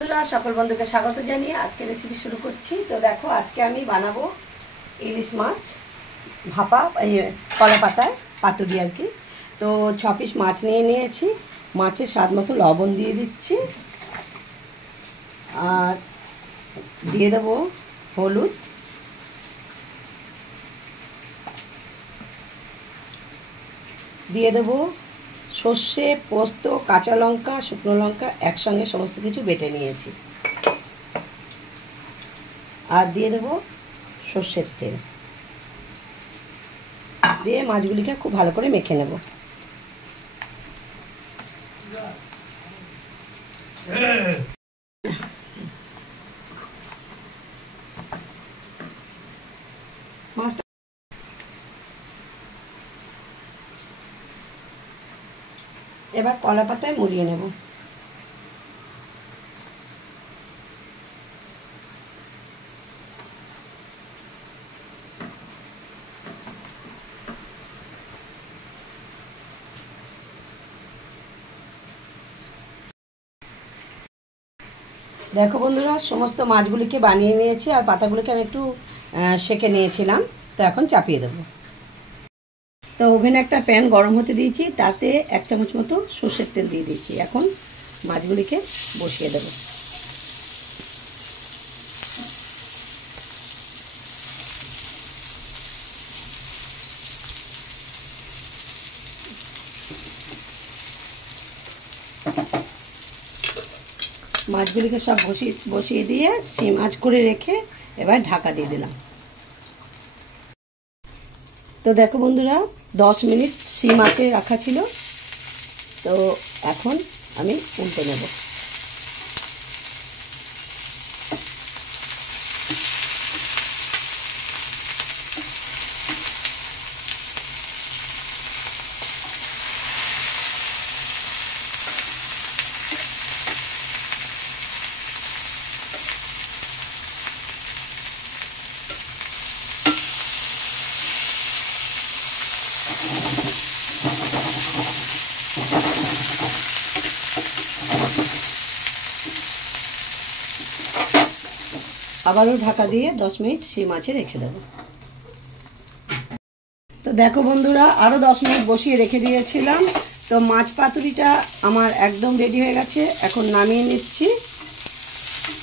সকল বন্ধুকে স্বাগত জানিয়ে আজকে রেসিপি শুরু করছি। তো দেখো আজকে আমি বানাবো ইলিশ মাছ ভাপা, কলা পাতায় পাতুরি আর কি। তো 6 পিস মাছ নিয়ে নিয়েছি। মাছের স্বাদ মতো লবণ দিয়ে দিচ্ছি, আর দিয়ে দেবো হলুদ, দিয়ে দেবো সর্ষে, পোস্ত, কাঁচা লঙ্কা, শুকনো লঙ্কা একসঙ্গে সমস্ত কিছু বেটে নিয়েছি, আর দিয়ে দেবো সর্ষের তেল দিয়ে মাছগুলিকে খুব ভালো করে মেখে নেব। মাছটা এবার কলা পাতায় মুড়িয়ে নেব। দেখো বন্ধুরা, সমস্ত মাছগুলিকে বানিয়ে নিয়েছি, আর পাতাগুলিকে আমি একটু সেঁকে নিয়েছিলাম। তো এখন চাপিয়ে দেবো। তো ওভেনে একটা প্যান গরম হতে দিয়েছি, তাতে 1 চামচ মতো সর্ষের তেল দিয়ে দিয়েছি। এখন মাছগুলিকে বসিয়ে দেবো। মাছগুলিকে সব বসিয়ে দিয়ে সিম আঁচ করে রেখে এবার ঢাকা দিয়ে দিলাম। তো দেখো বন্ধুরা, 10 মিনিট সিম আঁচে রাখা ছিল। তো এখন আমি উল্টে নেব। আবারও ঢাকা দিয়ে 10 মিনিট সিম আঁচে রেখে দেবো। তো দেখো বন্ধুরা, আরও 10 মিনিট বসিয়ে রেখে দিয়েছিলাম। তো মাছ পাতুরিটা আমার একদম রেডি হয়ে গেছে। এখন নামিয়ে নিচ্ছি।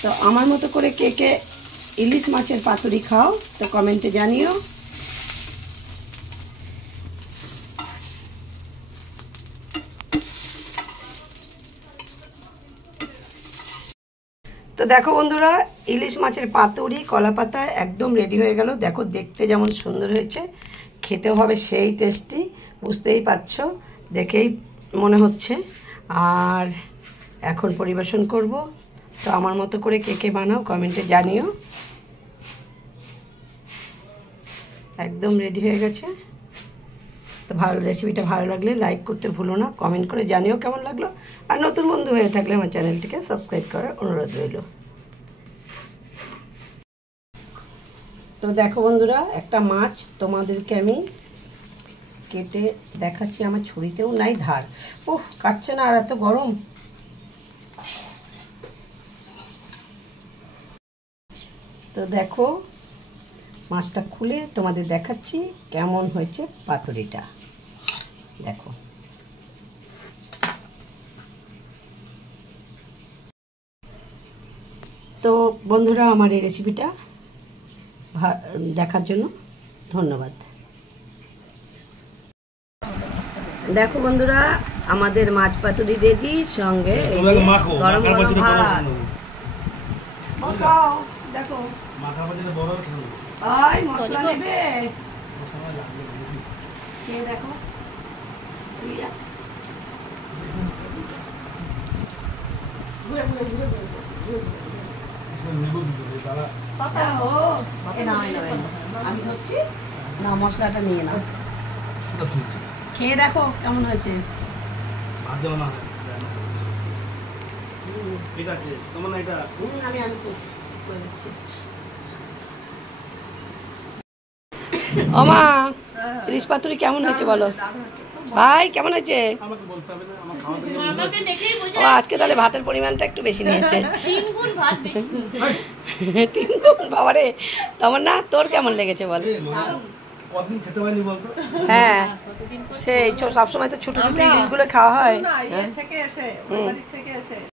তো আমার মতো করে কে কে ইলিশ মাছের পাতুরি খাও, তো কমেন্টে জানিও। তো দেখো বন্ধুরা, ইলিশ মাছের পাতুরি কলা পাতায় একদম রেডি হয়ে গেল। দেখো দেখতে যেমন সুন্দর হয়েছে, খেতেও হবে সেই টেস্টি, বুঝতেই পারছো, দেখেই মনে হচ্ছে। আর এখন পরিবেশন করব। তো আমার মতো করে কে কে বানাও কমেন্টে জানিও। একদম রেডি হয়ে গেছে। তো রেসিপিটা ভালো লাগলে লাইক করতে ভুলো না, কমেন্ট করে জানিও কেমন লাগলো। আর নতুন বন্ধু হয়ে থাকলে আমার চ্যানেলটিকে সাবস্ক্রাইব করার অনুরোধ রইল। তো দেখো বন্ধুরা, একটা মাছ তোমাদেরকে আমি কেটে দেখাচ্ছি। আমার ছুরিতেও নাই ধার, উফ কাটছে না, আর এত গরম। তো দেখো মাছটা খুলে তোমাদের দেখাচ্ছি কেমন হয়েছে পাতুরিটা। দেখো তো বন্ধুরা, আমার এই রেসিপিটা দেখার জন্য ধন্যবাদ। দেখো বন্ধুরা, আমাদের মাছ পাতুরি রেডি, সঙ্গে গরম গরম ভাত। দেখো মশলা নেবে, দেখো আমি হচ্ছি না, মশলাটা নিয়ে নাও, খেয়ে দেখো কেমন হয়েছে। ঠিক আছে, তোমার না এটা আমি করে দিচ্ছি। ও মা, ইলিশ পাতুরি কেমন হয়েছে বলো ভাই, কেমন হয়েছে? ও আজকে তাহলে ভাতের পরিমাণটা একটু বেশি নিয়েছে। 3 গুণ বাবারে। তোমার না, তোর কেমন লেগেছে বল? হ্যাঁ, সেই সবসময় তো ছোট ছোট ইলিশগুলো খাওয়া হয়।